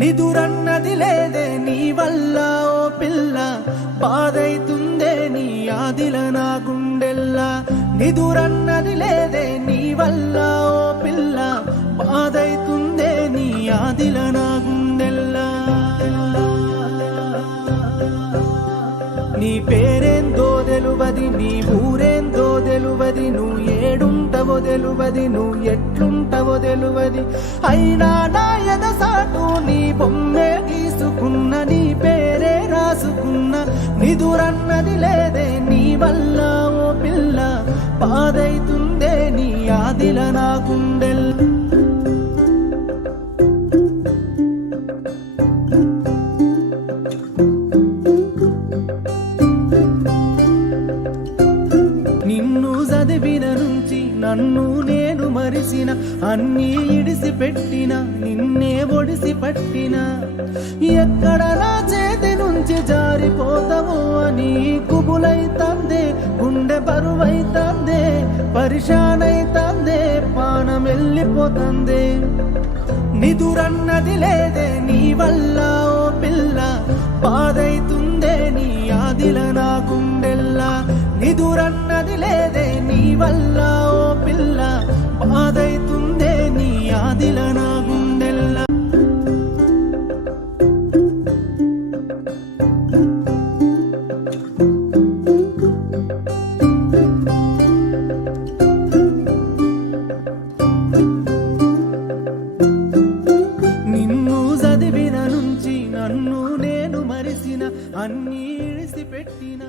నిదురన్నది లేదే నీ వల్ల ఓ పిల్ల, బాధైతుందే నీ ఆదిల నా గుండెల్లా. నిదురన్నది లేదే నీ వల్ల ఓ పిల్ల, బాధైతుందే నీ ఆదిల నా గుండెల్లా. నీ పేరేందో తెలువది, నీ ఊరేందో తెలువది, నువ్వు ఏడుంటవో తెలువది, నువ్వు ఎట్లుంటవో తెలువది. అయినా నా ఎదసాటు నీ బొమ్మే గీసుకున్న, నీ పేరే రాసుకున్న. నిదురన్నది లేదే నీ వల్ల ఓ పిల్ల, బాధైతుందే నీ ఆదిల నా గుండెల్. నిన్ను చదివిన నుంచి నన్ను నేను మరిసిన, అన్నీ ఇడిసి పెట్టిన, నిన్నే ఒడిసి పట్టిన. ఎక్కడ నా చేతి నుంచి జారిపోతావో అని కుబులైతందే, గుండె బరువైతందే, పరిశానైతందే, పానం వెళ్ళిపోతందే. నిదురన్నది లేదే నీ వల్ల ఓ పిల్ల, బాధైతుందే నీ ఆదిల నా గుండెల్లా. నిదురన్నది లేదే నీ వల్ల ఓ పిల్ల, బాధైతుందే నీ ఆదిల నా గుండెల్లా. నిన్ను చదివిన నుంచి నన్ను నేను మరిసిన, అన్నీ ఇడిసి పెట్టిన.